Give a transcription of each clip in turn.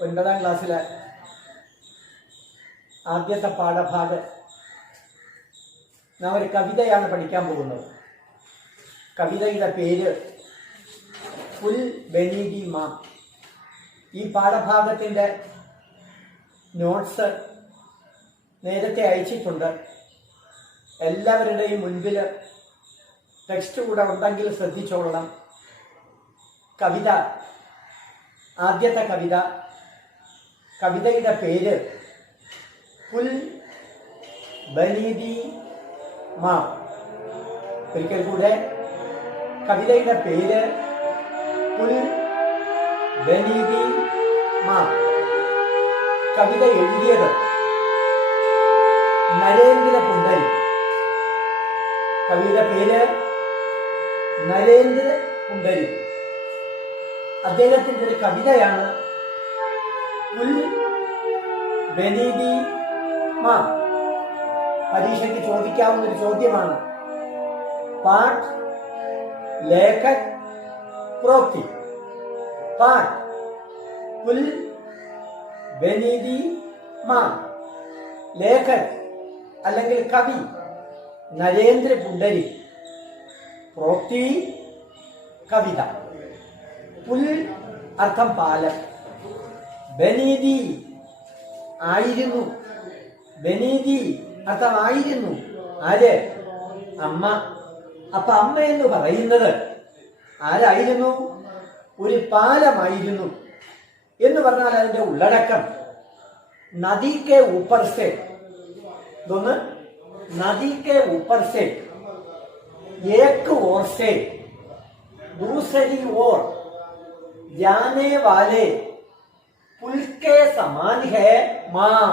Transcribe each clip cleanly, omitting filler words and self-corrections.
9ാം ക്ലാസ്സിലെ ആദ്യത്തെ പാഠഭാഗം നാം ഒരു കവിതയാണ് പഠിക്കാൻ പോകുന്നത്. കവിതയുടെ പേര് ഫുൽ ബനീഗി മാ. ഈ പാഠഭാഗത്തിൻ്റെ നോട്ട്സ് നേരത്തെ അയച്ചിട്ടുണ്ട്. എല്ലാവരുടെയും മുൻപിൽ ടെക്സ്റ്റ് കൂടെ ഉണ്ടെങ്കിൽ ശ്രദ്ധിച്ചോളണം. കവിത, ആദ്യത്തെ കവിതയുടെ പേര് ഫുൽ ബനീഗി മാ. ഒരിക്കൽ കൂടെ, കവിതയുടെ പേര് ഫുൽ ബനീഗി മാ. കവിത എഴുതിയത് നരേന്ദ്ര കുണ്ടരി. കവിയുടെ പേര് നരേന്ദ്ര കുണ്ടരി. അദ്ദേഹത്തിൻ്റെ ഒരു കവിതയാണ് ഫുൽ ബനീഗി മാ. പരീക്ഷയ്ക്ക് ചോദിക്കാവുന്ന ഒരു ചോദ്യമാണ്. പാഠ്, ലേഖക്, പ്രോക്തി. പാഠ് ഫുൽ ബനീഗി മാ. ലേഖക് അല്ലെങ്കിൽ കവി നരേന്ദ്ര കുണ്ടരി. പ്രോക്തി കവിത. പുൽ അർത്ഥം പാലം. ബനീഗി ആയിരുന്നു. ബനീഗി അർത്ഥം ആയിരുന്നു. ആര്? അമ്മ. അപ്പൊ അമ്മ എന്ന് പറയുന്നത് ആരായിരുന്നു? ഒരു പാലമായിരുന്നു എന്ന് പറഞ്ഞാൽ അതിന്റെ ഉള്ളടക്കം നദി കെ ഊപ്പർ സെ. ഇതൊന്ന്, നദി കെ ഊപ്പർ സെ एक ओर से दूसरी ओर जाने वाले पुल के समान है मां.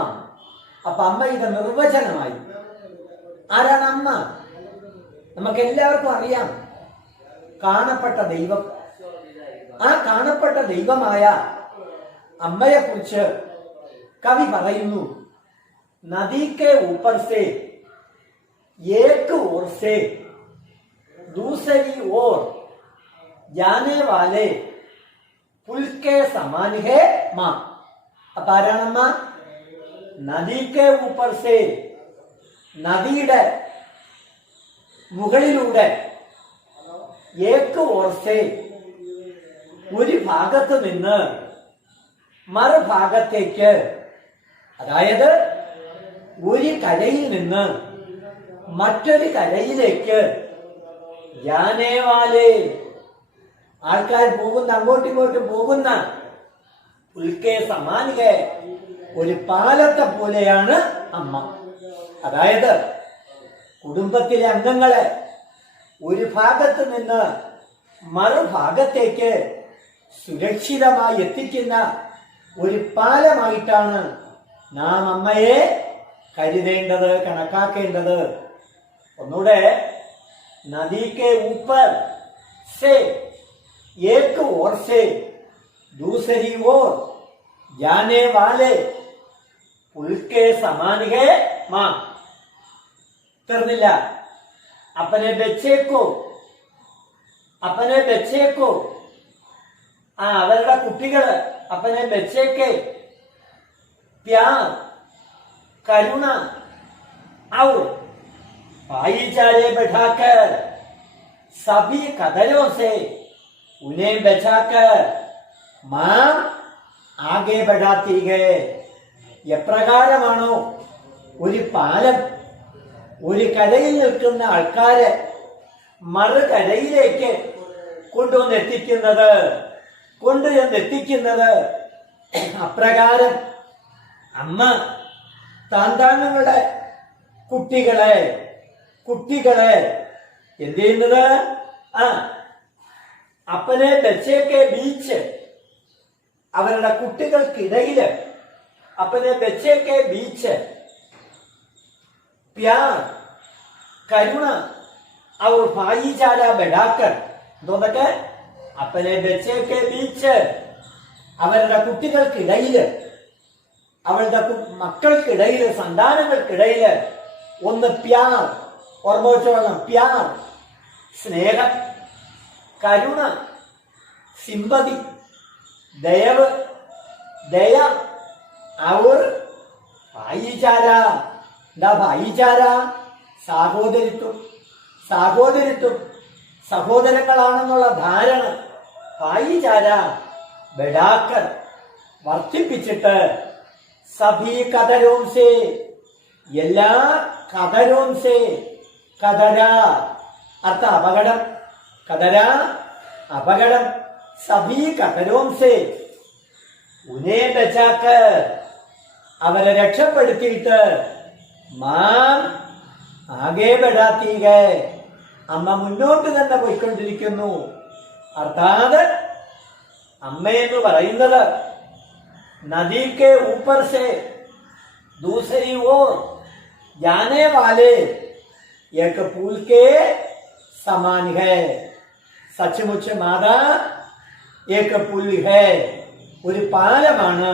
അപ്പൊ അമ്മയുടെ നിർവചനമായി. ആരാണ് അമ്മ? നമുക്ക് എല്ലാവർക്കും അറിയാം, കാണപ്പെട്ട ദൈവം. ആ കാണപ്പെട്ട ദൈവമായ അമ്മയെ കുറിച്ച് കവി പറയുന്നു. നദി കെ ഊപ്പർ സെ एक ओर से दूसरी ओर जाने वाले पुल के समान है मां. അപ്പൊ ആരാണമ്മ? നദി കെ ഊപ്പർ സെ, നദിയുടെ മുകളിലൂടെ, ഏക്ക് ഓർ സെ ഒരു ഭാഗത്ത് നിന്ന് മറുഭാഗത്തേക്ക്, അതായത് ഒരു കരയിൽ നിന്ന് മറ്റൊരു കരയിലേക്ക്, ജാനേവാലെ ആൾക്കാർ പോകുന്ന, അങ്ങോട്ടും ഇങ്ങോട്ടും പോകുന്ന, ഉൽക്കെ സമാനികെ ഒരു പാലത്തെ പോലെയാണ് അമ്മ. അതായത് കുടുംബത്തിലെ അംഗങ്ങളെ ഒരു ഭാഗത്ത് നിന്ന് മറുഭാഗത്തേക്ക് സുരക്ഷിതമായി എത്തിക്കുന്ന ഒരു പാലമായിട്ടാണ് നാം അമ്മയെ കരുതേണ്ടത്, കണക്കാക്കേണ്ടത്. ഒന്നുകൂടെ, नदी के ऊपर से एक ओर से दूसरी ओर जाने वाले पुल के समान है मां. തീർന്നില്ല. अपने बच्चे को അവരുടെ കുട്ടികള് अपने बच्चे के प्यार, करुणा और भाईचारे बैठाकर सभी कदरों से उन्हें बचाकर मां आगे बढ़ाती है. എപ്രകാരമാണോ ഒരു പാലം ഒരു കരയിൽ നിൽക്കുന്ന ആൾക്കാരെ മറുകരയിലേക്ക് കൊണ്ടുവന്നെത്തിക്കുന്നത്, അപ്രകാരം അമ്മ താന്താങ്ങളുടെ കുട്ടികളെ എന്ത് ചെയ്യുന്നത്? അപ്പനെ ബച്ചേക്കെ ബീച്ച്, അവരുടെ കുട്ടികൾക്കിടയില്, അപ്പനെ ബച്ചേക്കെ ബീച്ച് പ്യാർ, കരുണ അവർ ഭായിചാര ബെഡാക്കർ. എന്തോന്നൊക്കെ? അപ്പനെ ബച്ചേക്കെ ബീച്ച് അവരുടെ കുട്ടികൾക്കിടയില്, അവളുടെ മക്കൾക്കിടയില്, സന്താനങ്ങൾക്കിടയില് ഒന്ന് പ്യാർ, ഓർമ്മ വെച്ചോളണം. പ്യാർ സ്നേഹം, കരുണ, സിമ്പതി, ദയവ്, ദയ ഔർ ഭായിചാര. എന്താ ഭായിചാര? സാഹോദരിത്വം. സാഹോദരിത്വം, സഹോദരങ്ങളാണെന്നുള്ള ധാരണ. ഭായിചാര ബഡാക്കർ, വർദ്ധിപ്പിച്ചിട്ട്. സഭി കതരോംസേ, എല്ലാ കതരോംസേ. കതര അർത്ഥ അപകടം, കതര അപകടം. സഭി കതരോംസേ ഉനേ ബച്ചാക്ക്, അവരെ രക്ഷപ്പെടുത്തിയിട്ട്. മാം ആകെ ബഡാത്തീക, അമ്മ മുന്നോട്ട് തന്നെ പോയിക്കൊണ്ടിരിക്കുന്നു. അർത്ഥാത് അമ്മയെന്ന് പറയുന്നത് നദിക്ക് ऊपर से दूसरी ओर जाने वाले एक पुल के समान है. സച്ചുമുച്ച് മാതാ ഏക പുൽ ഹേ, ഒരു പാലമാണ്.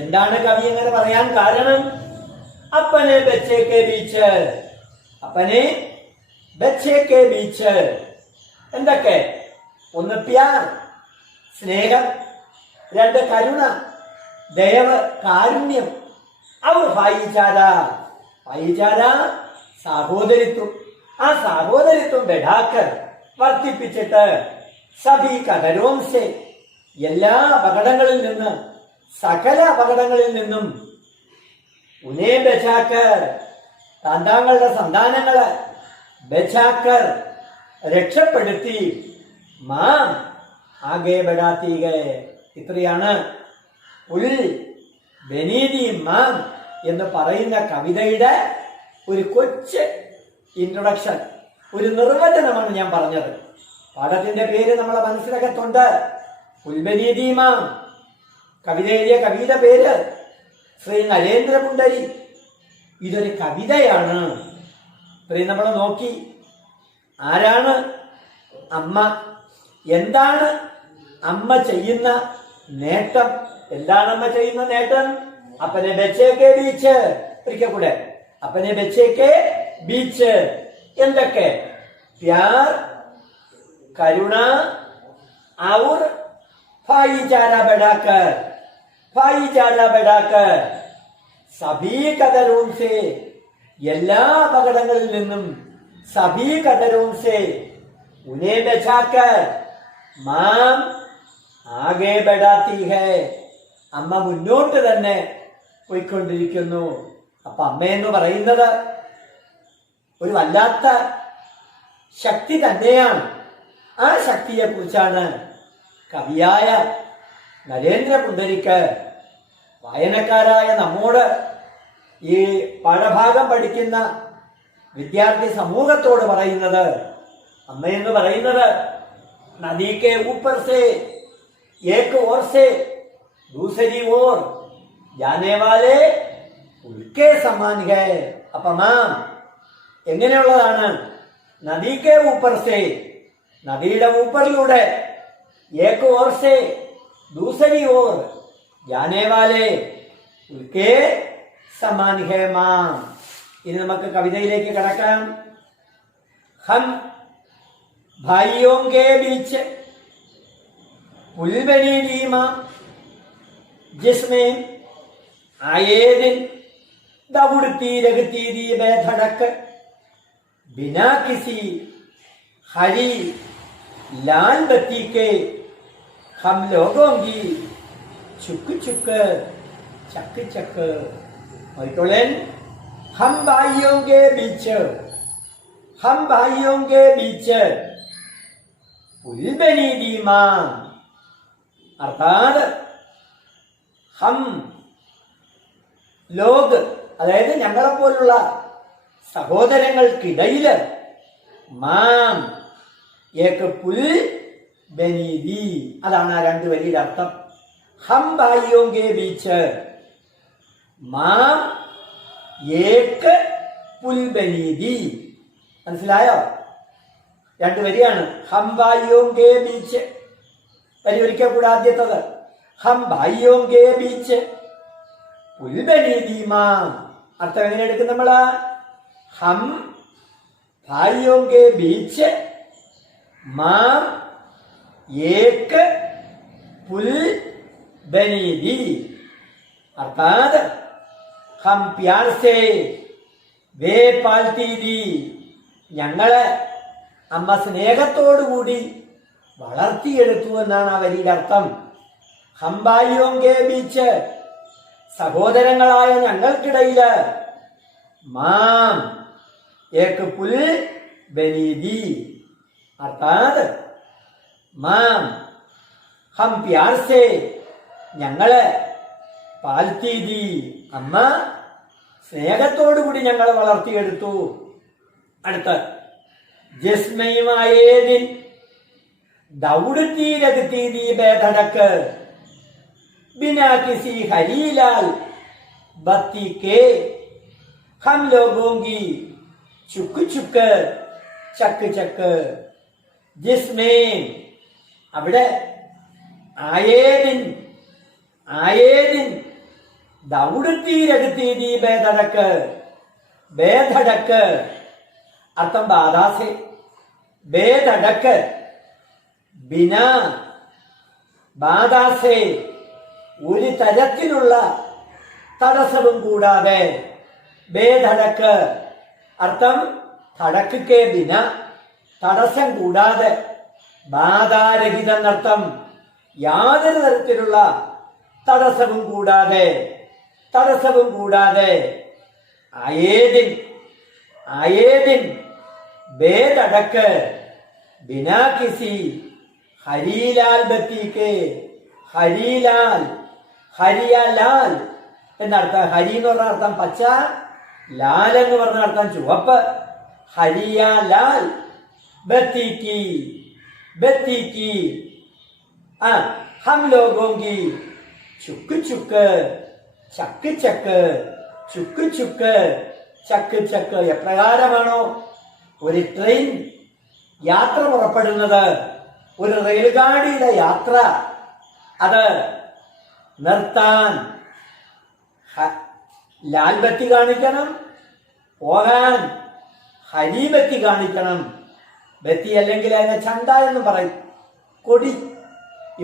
എന്താണ് കവി അങ്ങനെ പറയാൻ കാരണം? അപ്പനെ ബച്ചേക്കെ ബീച്ച്, അപ്പനെ ബച്ചേക്കെ ബീച്ച്. എന്തൊക്കെ? ഒന്ന് പ്യാർ, സ്നേഹം. രണ്ട് കരുണ, ദയവ്, കാരുണ്യം. അവർ ഭായിചാര, ഭായിചാര സഹോദരിത്വം. ആ സഹോദരിത്വം ബഡാക്കർ, വർദ്ധിപ്പിച്ചിട്ട്. സഭി കതരോംസെ, എല്ലാ അപകടങ്ങളിൽ നിന്ന്, സകല അപകടങ്ങളിൽ നിന്നും. ഉനേ ബച്ചാക്കർ, താന്താങ്ങളുടെ സന്താനങ്ങളെ ബച്ചാക്കർ രക്ഷപ്പെടുത്തി. മാം ആകെ ബഡാത്തീക. ഇത്രയാണ് ഉൽ ബനീതി മാം എന്ന് പറയുന്ന കവിതയുടെ ഒരു കൊച്ച് ഇൻട്രൊഡക്ഷൻ, ഒരു നിർവചനമാണ് ഞാൻ പറഞ്ഞത്. പാഠത്തിന്റെ പേര് നമ്മളെ മനസ്സിലകത്തുണ്ട്, ഉൽബനീതി മാം. കവിത എഴുതിയ കവിയുടെ പേര് ശ്രീ നരേന്ദ്ര പുണ്ടരി. ഇതൊരു കവിതയാണ്. ഇത്രയും നമ്മൾ നോക്കി. ആരാണ് അമ്മ? എന്താണ് അമ്മ ചെയ്യുന്ന നേട്ടം? എന്താണ് അമ്മ ചെയ്യുന്ന നേട്ടം? അപ്പനെ ബച്ചേക്കെ ബീച്ച്. ഒരിക്കൽ കൂടെ, അപ്പനെ ബച്ചേക്കെ ബീച്ച്. എന്തൊക്കെ? പ്യാർ, കരുണ, ഔർ ഭായിചാര ബഡാക്കർ. ഭായിചാര ബഡാക്കർ സഭീ കതരോംസേ, എല്ലാ അപകടങ്ങളിൽ നിന്നും. സഭീ കതരോംസേ ഉനേ ബച്ചാക്കർ മാം ആകെ ബഡാത്തി ഹേ, അമ്മ മുന്നോട്ട് തന്നെ പോയിക്കൊണ്ടിരിക്കുന്നു. അപ്പൊ അമ്മയെന്ന് പറയുന്നത് ഒരു വല്ലാത്ത ശക്തി തന്നെയാണ്. ആ ശക്തിയെ കുറിച്ചാണ് കവിയായ നരേന്ദ്ര പുണ്ടരിക്ക് വായനക്കാരായ നമ്മോട്, ഈ പാഠഭാഗം പഠിക്കുന്ന വിദ്യാർത്ഥി സമൂഹത്തോട് പറയുന്നത്. അമ്മയെന്ന് പറയുന്നത് നദിക്ക് ऊपर से एक ओर से दूसरी ओर जाने वाले ഉൽക്കെ സമാൻ ഹേ. അപ്പൊ മാം എങ്ങനെയുള്ളതാണ്? നദിക്ക് ऊपर से, നദിയുടെ ഊപ്പറിലൂടെ. एक ओर से दूसरी ओर जाने वाले ഉൽക്കെ സമാൻ ഹേ മാം. ഇനി നമുക്ക് കവിതയിലേക്ക് കടക്കാം. ഹം भाइयों के बीच पुल बनी दी मां, जिसमें आए दिन दौड़ती लगती दी बेधड़क, बिना किसी हरी लाल बत्ती के हम लोगों की चुक चुक चक चक. हम भाइयों के बीच, हम भाइयों के बीच पुल बनी दी मां. അർത്ഥാത് ഹം ലോക്, അതായത് ഞങ്ങളെപ്പോലുള്ള സഹോദരങ്ങൾക്കിടയിൽ, മാം ഏക പുൽ ബനീതി, അതാണ് ആ രണ്ട് വരിയുടെ അർത്ഥം. ഹം ഭായിയോങ്കെ ബീച്ച്, മാം ഏക പുൽ ബനീതി. മനസ്സിലായോ? രണ്ട് വരിയാണ്. ഹം ഭായിയോങ്കെ ബീച്ച്, വരി ഒരിക്കൽ കൂടെ ആദ്യത്തത്. ഹം ഭായിയോങ്കെ ബീച്ച് പുൽ ബനീതി മാം. അർത്ഥം എങ്ങനെ എടുക്കും നമ്മള്? ഹം ഭായിയോങ്കെ ബീച്ച് മാം ഏക പുൽ बनी दी अर्थात हम प्यार से വേ പാൽത്തി ദി ഞങ്ങളെ അമ്മ സ്നേഹത്തോടുകൂടി വളർത്തിയെടുത്തു എന്നാണ് ആ വരിയുടെ അർത്ഥം. ഹംബായിയോങ്കെ ബീച്ച് സഹോദരങ്ങളായ ഞങ്ങൾക്കിടയില് മാം ഏക് പുൽ ബനീദി അർത്ഥാത് മാം ഹം പ്യാർ സേ ഞങ്ങളെ പാൽത്തീതി അമ്മ സ്നേഹത്തോടുകൂടി ഞങ്ങളെ വളർത്തിയെടുത്തു. അടുത്ത ജിസ്മയുമായേതിൻ ദൗഡത്തി രഗത്തി ദി ബേധടക്ക് बिना किसी हरीलाल बत्ती के हम लोगों की चुक चुक चक चक जिसमें അവിടെ ആയേദിൻ ദൗഡത്തി രഗത്തി ദി ബേധടക്ക് ബേധടക്ക് അർത്ഥം ബാധാസെ ബേധടക്ക് ബിനാ ബാധാസെ ഒരു തരത്തിലുള്ള തടസ്സവും കൂടാതെ ബേധടക്ക് അർത്ഥം തടക്കേ ബിന തടസ്സം കൂടാതെ ബാധാരഹിത എന്നർത്ഥം യാതൊരു തരത്തിലുള്ള തടസ്സവും കൂടാതെ ആയേദിൻ ബേധടക്ക് ബിനാ കിസി ഹരിലാൽ ബത്തിക്ക് ഹരിയാലാൽ എന്നർത്ഥം. ഹരി എന്ന് പറഞ്ഞ അർത്ഥം പച്ച, ലാൽ എന്ന് പറഞ്ഞ അർത്ഥം ചുവപ്പ്. ഹരിയാലാൽ ബത്തിക്ക് ഹം ലോഗോങ്കി ചുക്ക് ചുക്ക് ചക്ക് ചക്ക് ചുക്ക് ചുക്ക് ചക്ക് ചക്ക് എപ്രകാരമാണോ ഒരു ട്രെയിൻ യാത്ര പുറപ്പെടുന്നത്, ഒരു റെയിൽഗാഡിയുടെ യാത്ര അത് നിർത്താൻ ലാൽ ബത്തി കാണിക്കണം, പോകാൻ ഹരി ബത്തി കാണിക്കണം. ബത്തി അല്ലെങ്കിൽ അതിനെ ചണ്ട എന്ന് പറയും, കൊടി.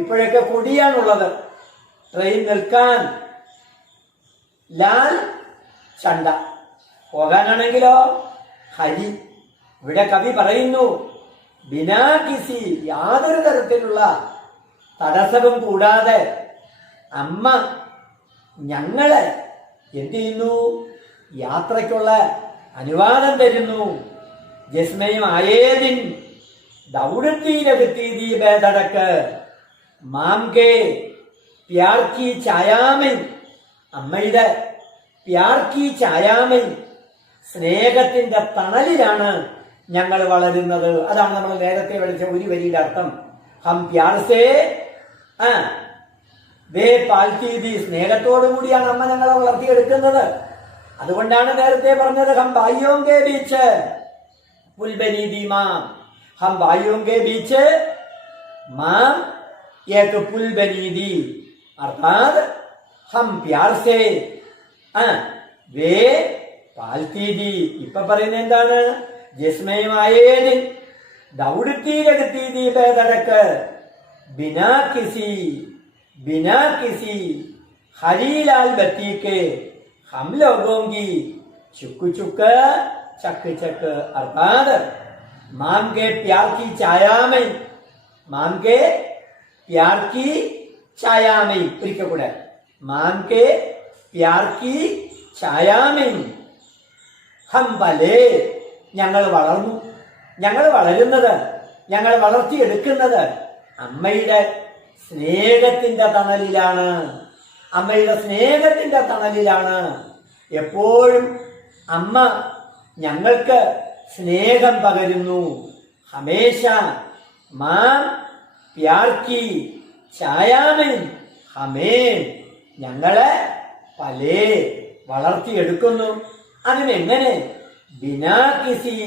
ഇപ്പോഴൊക്കെ കൊടിയാണുള്ളത്. ട്രെയിൻ നിൽക്കാൻ ലാൽ, ചണ്ട. പോകാനാണെങ്കിലോ ഹരി. ഇവിടെ കവി പറയുന്നു ബിനാ കിസി യാതൊരു തരത്തിലുള്ള തടസ്സവും കൂടാതെ അമ്മ ഞങ്ങളെ എന്ത് ചെയ്യുന്നു, യാത്രയ്ക്കുള്ള അനുവാദം തരുന്നു. ജസ്മയും ആയേദിൻ ദൗഡത്തി ബേധടക്ക് മാംകെ പ്യാർക്കി ചായാമൻ അമ്മയുടെ പ്യാർക്കി ചായാമൻ സ്നേഹത്തിന്റെ തണലിലാണ് ഞങ്ങൾ വളരുന്നത്. അതാണ് നമ്മൾ നേരത്തെ വിളിച്ച ഒരു വരിയുടെ അർത്ഥം. ഹം പ്യാർസേ വേ പാൽത്തീതി സ്നേഹത്തോടു കൂടിയാണ് അമ്മ ഞങ്ങളെ വളർത്തിയെടുക്കുന്നത്. അതുകൊണ്ടാണ് നേരത്തെ പറഞ്ഞത് ഹം ബായിയോങ്കെ ബീച്ച് പുൽബനീതി മാം. ഹം ബായിയോങ്കെ ബീച്ച് മാം ഏക് പുൽബനീതി അർത്ഥാത് ഹം പ്യാർസേ വേ പാൽത്തീതി. ഇപ്പൊ പറയുന്നത് എന്താണ്? ജിസ്മയുമായേതിൻ ദൗഡത്തി രഗത്തി ദി ബേധടക്ക് बिना किसी हरीलाल बत्ती के हम लोगों की चुक चुक चक चक अर्थात माम के प्यार की छाया में माम के प्यार की छाया में माम के प्यार की छाया में हम भले ഞങ്ങൾ വളർന്നു. ഞങ്ങൾ വളരുന്നത്, ഞങ്ങൾ വളർത്തിയെടുക്കുന്നത് അമ്മയുടെ സ്നേഹത്തിന്റെ തണലിലാണ്. അമ്മയുടെ സ്നേഹത്തിന്റെ തണലിലാണ്. എപ്പോഴും അമ്മ ഞങ്ങൾക്ക് സ്നേഹം പകരുന്നു. ഹമേശ മാം പ്യാർക്കി ഛായാമൻ ഹമേ ഞങ്ങളെ പലേ വളർത്തിയെടുക്കുന്നു. അതിനെങ്ങനെ? बिना किसी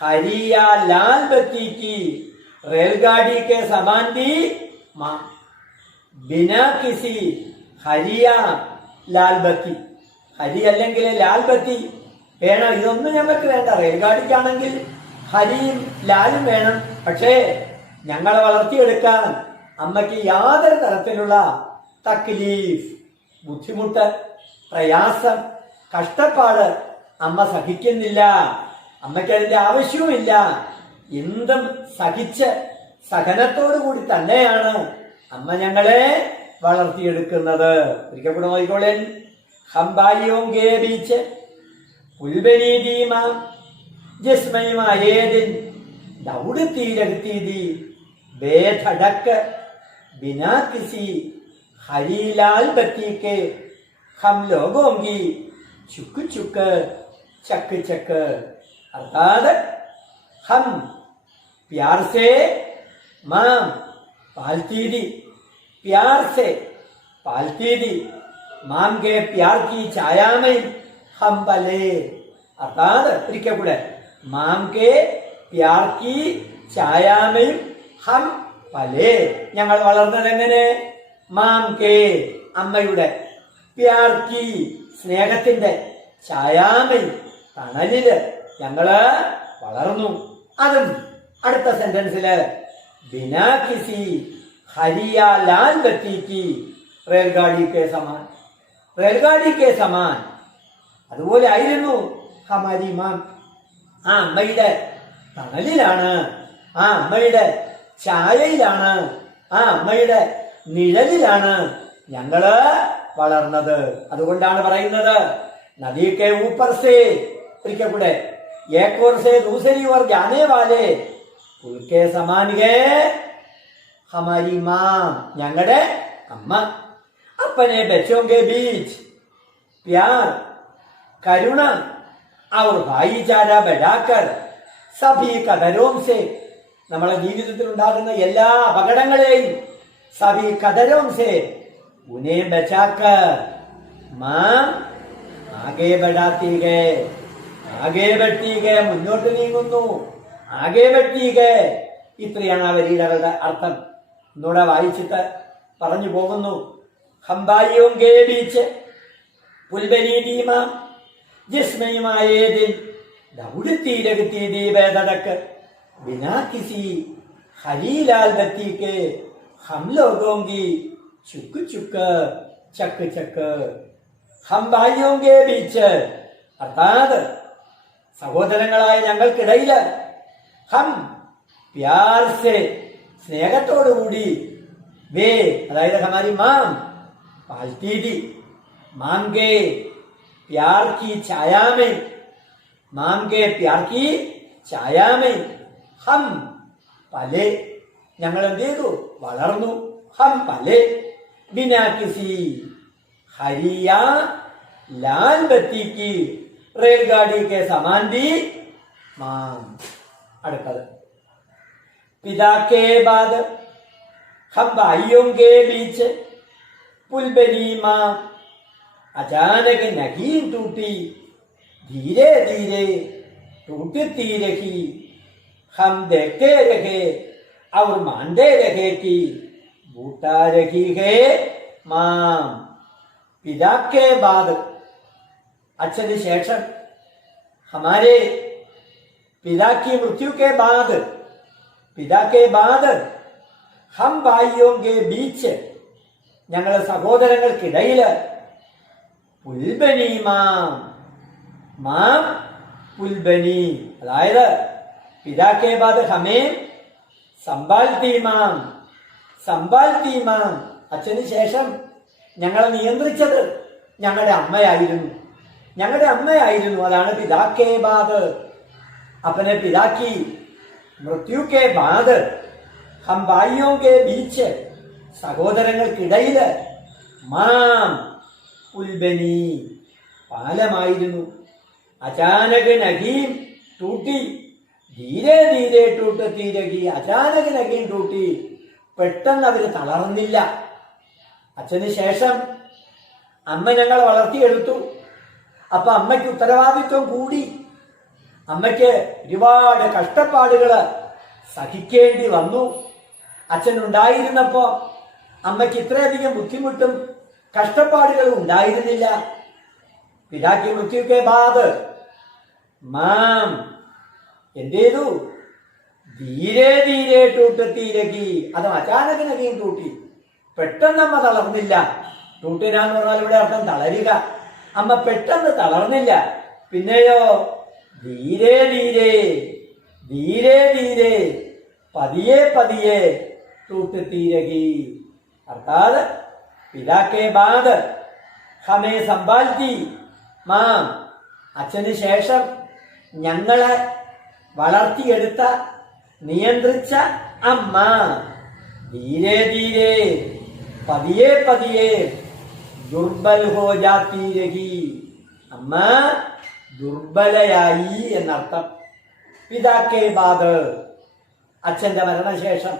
हरिया लाल बत्ती की रेलगाड़ी के समान भी बिना किसी हरिया ലാൽ ബത്തി. ഹരി അല്ലെങ്കിൽ ലാൽ ബത്തി വേണം. ഇതൊന്നും ഞങ്ങൾക്ക് വേണ്ട. റെയിൽഗാഡിക്കാണെങ്കിൽ ഹരിയും ലാലും വേണം. പക്ഷേ ഞങ്ങളെ വളർത്തിയെടുക്കാൻ അമ്മയ്ക്ക് യാതൊരു തരത്തിലുള്ള തക്ലീഫ്, ബുദ്ധിമുട്ട്, പ്രയാസം, കഷ്ടപ്പാട് അമ്മ സഹിക്കുന്നില്ല. അമ്മയ്ക്ക് അതിന്റെ ആവശ്യവുമില്ല. എന്തും സഹിച്ച് സഹനത്തോടു കൂടി തന്നെയാണ് അമ്മ ഞങ്ങളെ വളർത്തിയെടുക്കുന്നത്. ഒരിക്കൽ കൂടെ നോക്കിക്കോളേൻ. ഹംബായിയോങ്കേ ബീച്ച് പുൽബനീദീമ ജിസ്മയുമായേതിൻ ദൗഡ് തീരകത്തീതി ബേധടക്ക് ബിനാ കിസി ഹരിലാൽ ബത്തീക്കെ ഹം ലോകോങ്കി ചുക്ക് ചുക്ക് ചക്ക് ചക്ക്. अर्थात हम प्यार से मां पालती थी, प्यार से पालती थी, मां के प्यार की छाया में हम पले. अर्थात ഒരിക്കൽ കൂടെ, മാം കെ പ്യാർ കി ഛായാമയും ഹം പലേ, ഞങ്ങൾ വളർന്നത് എങ്ങനെ? മാം കെ അമ്മയുടെ, പ്യാർ കി സ്നേഹത്തിന്റെ, ഛായാമയും തണലില് ഞങ്ങള് വളർന്നു. അതും അടുത്ത സെന്റൻസില് ബിനാ കിസി ഹരിയ ലാൽ ബത്തീക്ക് റെയിൽഗാഡി കെ സമാൻ, റെയിൽഗാഡി കെ സമാൻ. അതുപോലെ ആയിരുന്നു ഹമാരി മാം. ആ അമ്മയുടെ തണലിലാണ്, ആ അമ്മയുടെ ഛായയിലാണ്, ആ അമ്മയുടെ നിഴലിലാണ് ഞങ്ങള് വളർന്നത്. അതുകൊണ്ടാണ് പറയുന്നത് നദി കെ ഊപ്പർ സേ, ഒരിക്കൽ കൂടെ, एक ओर से दूसरी ओर जाने वाले पुल के समान है हमारी मां, ഞങ്ങളുടെ അമ്മ. अपने बच्चों के बीच प्यार, करुणा और भाईचारा बढ़ाकर सभी कदरों से, നമ്മുടെ ജീവിതത്തിൽ ഉണ്ടാകുന്ന എല്ലാ അപകടങ്ങളെയും സഭി കദരോം സെ ഉനെ ബച്ചാക്കർ മാം ആകെ ബഡാത്തി ഗേ, ആകെ ബട്ടിക, മുന്നോട്ട് നീങ്ങുന്നു, ആകെ ബട്ടിക. ഇത്രയാണ് ആ വരിയുടെ അർത്ഥം. ഇന്നൂടെ വായിച്ചിട്ട് പറഞ്ഞു പോകുന്നു. ഹംബായിയോങ്കേ ബീച്ച് പുൽബനീദീമ ജിസ്മയുമായേതിൻ ദൗഡത്തി രഗത്തി ദീപേതടക്ക് ബിനാ കിസി ഹരിലാൽ ബത്തീക്ക് ഹം ലോകോങ്കി ചുക്ക് ചുക്ക് ചക്ക് ചക്ക്. ഹംബായിയോങ്കേ ബീച്ച്, അർത്ഥാത് സഹോദരങ്ങളായ ഞങ്ങൾക്കിടയില്, ഹം പ്യാർ സെ സ്നേഹത്തോടുകൂടി, വേ അതായത് ഹമാരി മാം പാൽത്തി थी, മാം കെ പ്യാർ കി ഛായാമേ, മാം കെ പ്യാർ കി ഛായാമേ ഹം പലേ, ഞങ്ങൾ എന്ത് ചെയ്തു? വളർന്നു. ഹം പലേ ബിനാ കിസി ഹരിയ ലാൽ ബത്തിക്ക് റെയിൽഗാഡി കെ സമാൻ भी മാം. അടുത്തത് पिता के बाद हम भाइयों के बीच पुल बनी मां अचानक नहीं टूटी, धीरे धीरे टूटती रही. हम देखते रहे और मानते रहे कि बूटा रही है मां. पिता के बाद, अच्छे शेषम, हमारे पिता की मृत्यु के बाद, पिता के बाद हम भाइयों के बीच, ഞങ്ങളുടെ സഹോദരങ്ങൾക്കിടയില് പുൽബനി മാം, മാം പുൽബനി, അതായത് പിതാക്കേ ബാദ് ഹമേ സമ്പാൽത്തി മാം, സമ്പാൽത്തി മാം, അച്ഛന് ശേഷം ഞങ്ങളെ നിയന്ത്രിച്ചത് ഞങ്ങളുടെ അമ്മയായിരുന്നു, ഞങ്ങളുടെ അമ്മയായിരുന്നു. അതാണ് പിതാക്കേ ബാദ്. अपने पिता की मृत्यु के बाद हम भाइयों के बीच, സഹോദരങ്ങൾക്കിടയില് മാം പുൽബനി, പാലമായിരുന്നു. അചാനക് നഹീം ടൂട്ടി, ധീരെ ധീരെ ടൂട്ടത്തി രഹി, അചാനക് നഹീം ടൂട്ടി, പെട്ടെന്ന് അവര് തളർന്നില്ല. അച്ഛന് ശേഷം അമ്മ ഞങ്ങളെ വളർത്തിയെടുത്തു. അപ്പൊ അമ്മയ്ക്ക് ഉത്തരവാദിത്വം കൂടി. അമ്മയ്ക്ക് ഒരുപാട് കഷ്ടപ്പാടുകള് സഹിക്കേണ്ടി വന്നു. അച്ഛനുണ്ടായിരുന്നപ്പോ അമ്മയ്ക്ക് ഇത്രയധികം ബുദ്ധിമുട്ടും കഷ്ടപ്പാടുകളും ഉണ്ടായിരുന്നില്ല. പിതാക്കി മൃത്യുക്കെ ബാദ് മാം എന്ത് ചെയ്തു? ധീരെ ധീരെ ടൂട്ടത്തിയിലേക്ക്, അത് അചാനകനകയും ടൂട്ടി, പെട്ടെന്ന് അമ്മ തളർന്നില്ല. ടൂട്ടിന എന്ന് പറഞ്ഞാൽ ഇവിടെ അർത്ഥം തളരുക. അമ്മ പെട്ടെന്ന് തളർന്നില്ല. പിന്നെയോ ധീരെ ധീരെ ധീരെ ധീരെ പതിയെ പതിയെ टूटती रही. अर्थात पिता के बाद हमें संभालती മാം, അച്ഛന് ശേഷം ഞങ്ങളെ വളർത്തിയെടുത്ത നിയന്ത്രിച്ച അമ്മ ധീരെ ധീരെ പതിയെ പതിയെ ദുർബൽ ഹോ ജാത്തി രഹി. അമ്മ ദുർബലയായി എന്നർത്ഥം. പിതാക്കേ ബാദ്, അച്ഛന്റെ മരണശേഷം,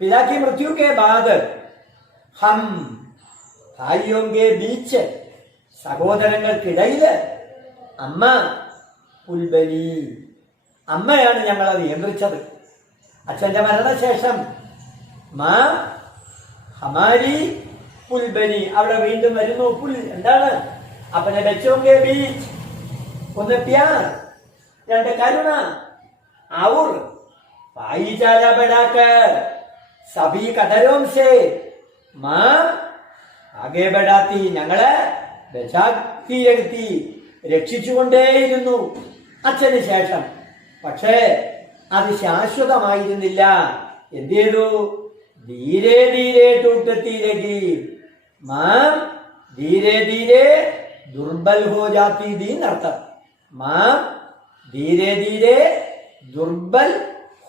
പിതാക്കി മൃത്യു കെ ബാദ് ഹം ഭായിയോം കെ ബീച്ച്, സഹോദരങ്ങൾക്കിടയില് അമ്മ പുൽബലി, അമ്മയാണ് ഞങ്ങളെ നിയന്ത്രിച്ചത്. അച്ഛന്റെ മരണശേഷം മാ ഹമാരി പുൽബലി, അവിടെ വീണ്ടും വരുന്നു പുൽ. എന്താണ്? അപ്പനെ ബച്ചോം കെ ബീച്ച്, ഒന്ന് പ്യാർ, രണ്ട് കരുണ, ഔർ ഭായിചാര ബടാക്കർ സഭി കടരോം സേ മാ ആകെ ബടാത്തി, ഞങ്ങളെ ബചാത്തി രക്ഷിച്ചുകൊണ്ടേയിരുന്നു അച്ഛന് ശേഷം. പക്ഷേ അത് ശാശ്വതമായിരുന്നില്ല. എന്ത് ചെയ്തു? ധീരെ ധീരെ ടൂട്ടത്തിയിലേക്ക് മാം ധീരെ ധീരെ ദുർബൽ ഹോ ജാത്തി ദി എന്നർത്ഥം. മാം ധീരെ ധീരെ ദുർബൽ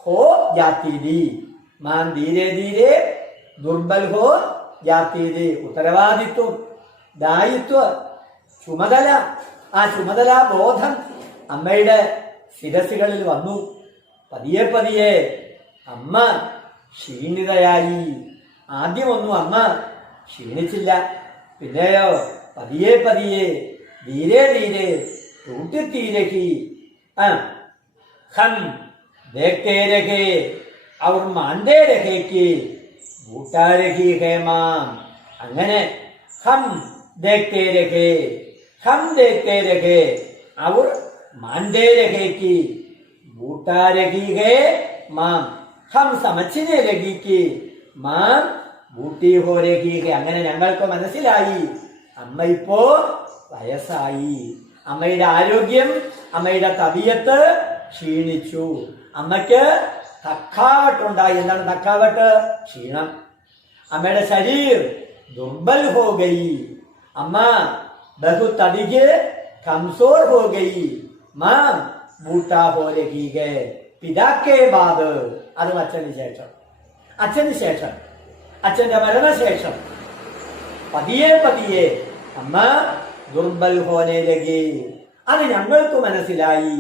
ഹോ ജാത്തി ദി, മാം ധീരെ ധീരെ ദുർബൽ ഹോ ജാത്തി ദി. ഉത്തരവാദിത്വം, ദായിത്വം, ചുമതല, ആ ചുമതലാ ബോധം അമ്മയുടെ ശിരസുകളിൽ വന്നു. പതിയെ പതിയെ അമ്മ ക്ഷീണിതയായി. ആദ്യമൊന്നും അമ്മ ക്ഷീണിച്ചില്ല. പിന്നെയോ പതിയെ പതിയെ ധീരെ ധീരെ ടൂട്ടിത്തീരഹി. ഹം ദേഖ്തേ രഹേ ഔർ മാൻതേ രഹേ കി ബൂട്ടാ രഹി ഹേ മാം. അങ്ങനെ ഹം ദേഖ്തേ രഹേ, ഹം ദേഖ്തേ രഹേ ഔർ മാൻതേ രഹേ കി ബൂട്ടാ രഹി ഹേ മാം. ഹം സമച്ചിനെ ലഗി കി മാം ബൂട്ടി ഹോ രഹി ഹേ. അങ്ങനെ ഞങ്ങൾക്ക് മനസ്സിലായി അമ്മ ഇപ്പോ വയസ്സായി. അമ്മയുടെ ആരോഗ്യം, അമ്മയുടെ തബിയത്ത് ക്ഷീണിച്ചു. അമ്മയ്ക്ക് തക്കാവട്ടുണ്ടായി. എന്താണ് തക്കാവട്ട്? ക്ഷീണം. അമ്മയുടെ ശരീർ ദുർബൽ ഹോ ഗയി. അമ്മ ബഹു തടിക്ക് കംസോർ ഹോ ഗയി. മാം ബൂട്ടാ ഹോ രഹി ഹേ. പിതാക്കേ ബാദ്, അതും അച്ഛന് ശേഷം. അച്ഛന് ശേഷം, അച്ഛന്റെ മരണശേഷം പതിയെ പതിയെ അമ്മ ദുർബൽ ഹോനെ ലഗി. അത് ഞങ്ങൾക്ക് മനസ്സിലായി.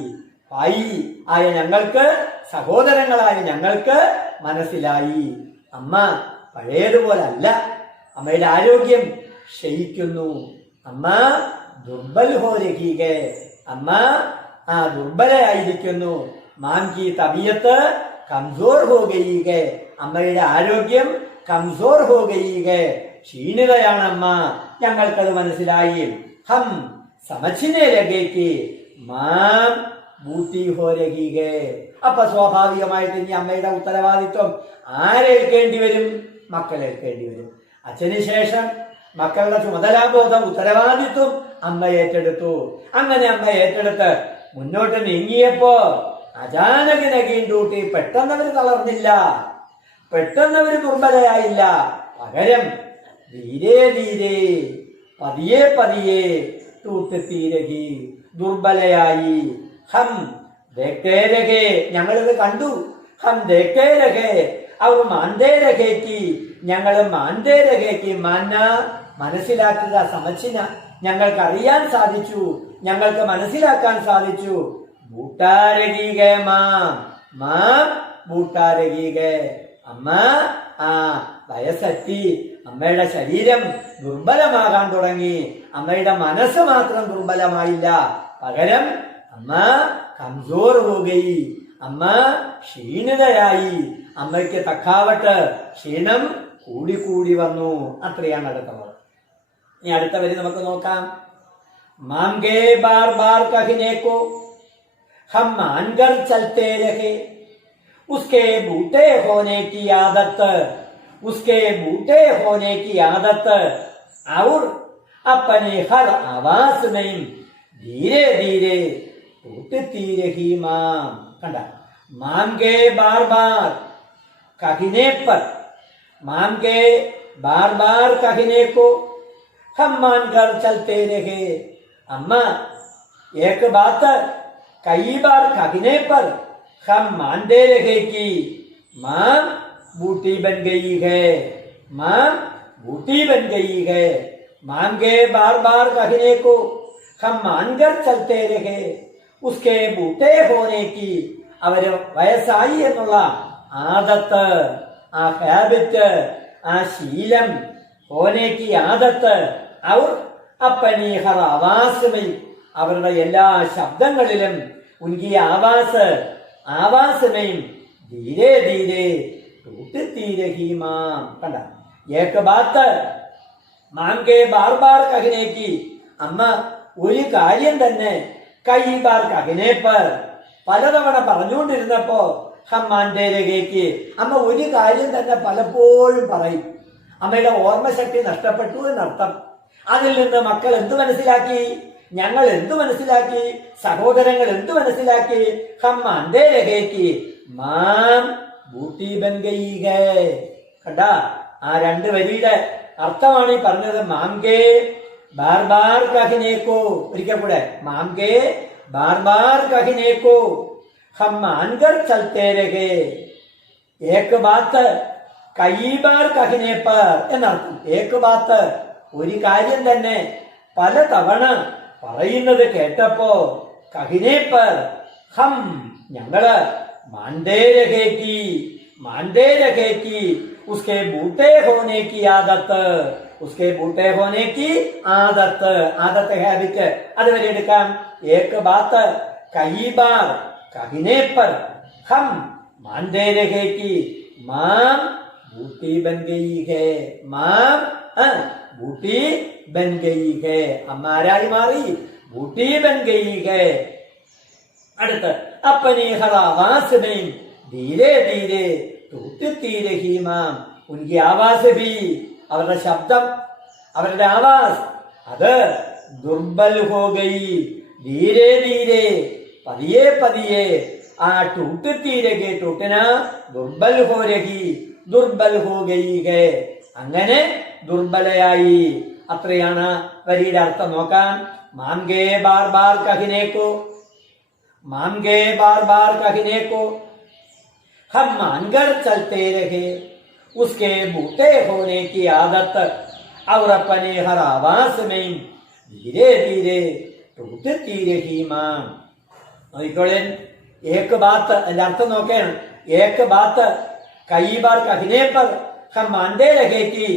ഭായി ആയ ഞങ്ങൾക്ക്, സഹോദരങ്ങളായ ഞങ്ങൾക്ക് മനസ്സിലായി. അമ്മ പഴയതുപോലല്ല. അമ്മയുടെ ആരോഗ്യം ക്ഷയിക്കുന്നു. അമ്മ ദുർബൽ ഹോ രഹി ഹേ. അമ്മ ദുർബലയായിരിക്കുന്നു. മാം കി തബിയത്ത് കംസോർ ഹോ ഗയി ഹേ. അമ്മയുടെ ആരോഗ്യം കംസോർ ഹോ ഗയി ഹേ. ക്ഷീണിതയാണ് അമ്മ, ഞങ്ങൾക്കത് മനസ്സിലായി. ഹം സമച്ചിനെ ലഗേക്ക് മാം ബൂട്ടി ഹോ രഹി ഹേ. അപ്പൊ സ്വാഭാവികമായിട്ട് ഇനി അമ്മയുടെ ഉത്തരവാദിത്വം ആരേൽക്കേണ്ടി വരും? മക്കളേൽക്കേണ്ടി വരും. അച്ഛന് ശേഷം മക്കളുടെ ചുമതലാബോധം, ഉത്തരവാദിത്വം അമ്മ ഏറ്റെടുത്തു. അങ്ങനെ അമ്മ ഏറ്റെടുത്ത് മുന്നോട്ട് നീങ്ങിയപ്പോ അജാനകിനകീണ്ടൂട്ടി പെട്ടെന്നവര് തളർന്നില്ല, പെട്ടെന്നവര് ദുർബലയായില്ല. പകരം ധീരെ ധീരെ പതിയെ പതിയെ ടൂട്ടിത്തീരകി, ദുർബലയായി. ഹം ദേഖ്തേ രഹേ, ഞങ്ങളിത് കണ്ടു. ഹം ദേഖ്തേ രഹേ അവർ മാൻതേ രഹേക്ക്, ഞങ്ങൾ മാൻതേ രഹേക്ക്. മാന്ന മനസ്സിലാക്കുക, സമച്ചിന ഞങ്ങൾക്കറിയാൻ സാധിച്ചു, ഞങ്ങൾക്ക് മനസ്സിലാക്കാൻ സാധിച്ചു. ബൂട്ടാ രഹി ഹേ മാം, മാം ബൂട്ടാ രഹി ഹേ. അമ്മ വയസ്സെത്തി. അമ്മയുടെ ശരീരം ദുർബലമാകാൻ തുടങ്ങി. അമ്മയുടെ മനസ്സ് മാത്രം ദുർബലമായില്ല, പകരം അമ്മ കംസോർ ഹോ ഗയി. അമ്മ ക്ഷീണിതയായി. അമ്മയ്ക്ക് തക്കാവട്ട് ക്ഷീണം കൂടിക്കൂടി വന്നു. അത്രയാണ് അടുത്തവർ. ഇനി അടുത്ത വരി നമുക്ക് നോക്കാം. മാംഗേ ബാർ ബാർ കഹിനെ കോ हम मानकर चलते रहे, उसके बूटे होने की आदत उसके बूटे होने की आदत और अपने हर आवाज में धीरे धीरे टूटती रही माम. കണ്ട, माम के बार बार कहने पर, माम के बार बार कहने को हम मानकर चलते रहे. अम्मा एक बात कई बार कहने पर हम मानते रहे कि मां बूटी बन गई है, मां बूटी बन गई है. मां के बार बार कहने को हम मानकर चलते रहे. उसके बूटे होने की അവര് വയസ്സായി എന്നുള്ള ആദത്ത്, ആ ഹാബിറ്റ്, ആ ശീലം, ഹോനേക്ക് ആദത്ത് അവർ അപ്പനി ഹർ ആവാസമേ അവരുടെ എല്ലാ ശബ്ദങ്ങളിലും ഉൻകി ആവാസമേയും ധീരെ ധീരെ ടൂട്ടത്തി രഹി മാം. കണ്ട, ഏക ബാത്ത് മാം കെ ബാർ ബാർ കഹനേക്ക്, അമ്മ ഒരു കാര്യം തന്നെ കൈ ബാർ കഹനെ പർ പലതവണ പറഞ്ഞുകൊണ്ടിരുന്നപ്പോ ഹമ്മാന്റെ രഹേക്ക്, അമ്മ ഒരു കാര്യം തന്നെ പലപ്പോഴും പറയും. അമ്മയുടെ ഓർമ്മശക്തി നഷ്ടപ്പെട്ടു എന്നർത്ഥം. അതിൽ നിന്ന് മക്കൾ എന്ത് മനസ്സിലാക്കി, ഞങ്ങൾ എന്ത് മനസ്സിലാക്കി, സഹോദരങ്ങൾ എന്ത് മനസ്സിലാക്കി? ഹമ്മാന്റെ രഹേക്ക് മാം ബൂട്ടി ബൻ ഗയി ഹൈ. കണ്ടാ, ആ രണ്ട് വരിയുടെ അർത്ഥമാണ് ഈ പറഞ്ഞത്. മാംകെ ബാർ ബാർ കഹിനേക്കോ, ഒരിക്കൽ കൂടെ, മാംകെ ബാർ ബാർ കഹിനേക്കോ ഹം മാൻകർ ചൽത്തേ രഹേ. ഏക് ബാത്ത് കൈ ബാർ കഹിനെ പർ എന്നർത്ഥം. ഏക് ബാത്ത് ഒരു കാര്യം തന്നെ പല തവണ പറയുന്നത് കേട്ടപ്പോ കഹിനെ പർ ഹം ഞങ്ങള് മാൻഡേ രഹേക്കി उसके बूटे होने की आदत, उसके बूटे होने की आदत, आदत हैबिट അതുവരെ എടുക്കാം. एक बात कई बार कहने पर हम मानते रहे कि मां बूटी बन गई है, मां बूटी बन गई है, हमाराई मारी बूटी बन गई है. അടുത്ത് अपने हर आवाज में धीरे धीरे टूटती रही माम. उनकी आवाज भी, അവരുടെ ശബ്ദം, അവരുടെ ആവാസ് അത് ദുർബൽ ഹോ ഗയി. ധീരെ ധീരെ, പതിയെ പതിയെ, ആ ടൂട്ടത്തി രഹി, ടൂട്ടന ദുർബൽ ഹോ രഹി, ദുർബൽ ഹോ ഗയി ഹൈ. അങ്ങനെ ദുർബലയായി. അത്രയാണ് വരിയുടെ അർത്ഥം. നോക്കാം. Mange bar bar കഹിനേക്കോ, Mange bar bar കഹിനേക്കോ हम मानकर चलते रहे. उसके बूटे होने की आदत और अपने हर आवाज में धीरे धीरे टूटती रही मां. നോക്കിക്കോളെ, ഏക് ബാത്ത് അതിന്റെ അർത്ഥം നോക്കണം. ഏക് ബാത്ത് കൈ ബാർ കഹിനെ പർ ഹം മാൻഡേ രഹേക്ക്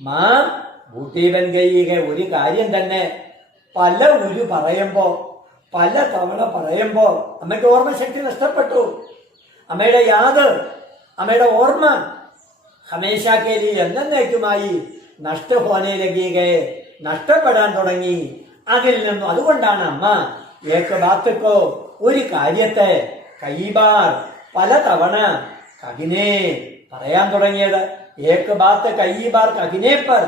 മാം ബൂട്ടി ബൻ ഗയി ഹൈ. ഒരു കാര്യം തന്നെ പല പറയുമ്പോ, പല തവണ പറയുമ്പോ അമ്മയ്ക്ക് ഓർമ്മശക്തി നഷ്ടപ്പെട്ടു. അമ്മയുടെ യാദ്, അമ്മയുടെ ഓർമ്മ ഹമേശാക്കേലി എന്നേക്കുമായി നഷ്ടഹോനെ ലഗിയെ, നഷ്ടപ്പെടാൻ തുടങ്ങി. അതിൽ നിന്നും അതുകൊണ്ടാണ് അമ്മ ഏക ബാത്തക്കോ ഒരു കാര്യത്തെ കൈബാർ പല തവണ കഹിനെ പറയാൻ തുടങ്ങിയത്. ഏക ബാത്ത് കൈബാർ കഹിനെ പർ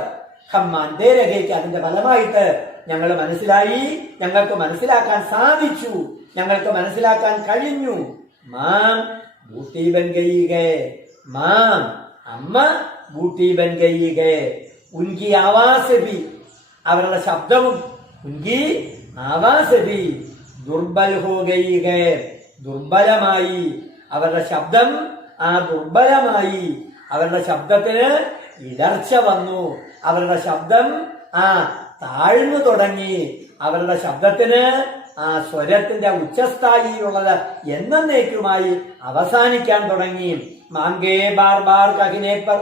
ഹം മാൻഡേ രഹേക്ക്. അതിന്റെ ഫലമായിട്ട് ഞങ്ങൾ മനസ്സിലായി, ഞങ്ങൾക്ക് മനസ്സിലാക്കാൻ സാധിച്ചു, ഞങ്ങൾക്ക് മനസ്സിലാക്കാൻ കഴിഞ്ഞു. മാം ബൂട്ടി ബൻ ഗയി ഹൈ, മാം അമ്മ ബൂട്ടി ബൻ ഗയി ഹൈ. ഉൻകി ആവാസ് ഭി, അവരുടെ ശബ്ദവും, ഉൻകി ആവാസ് ഭി ദുർബൽ ഹോ ഗയി ഹൈ, ദുർബലമായി. അവരുടെ ശബ്ദം ദുർബലമായി. അവരുടെ ശബ്ദത്തിന് ഇടർച്ച വന്നു. അവരുടെ ശബ്ദം താഴ്ന്നു തുടങ്ങി. അവരുടെ ശബ്ദത്തിന് സ്വരത്തിന്റെ ഉച്ചസ്ഥായിയുള്ളത് എന്നേക്കുമായി അവസാനിക്കാൻ തുടങ്ങി. മാംഗേ ബാർ ബാർ കഹിനെ പർ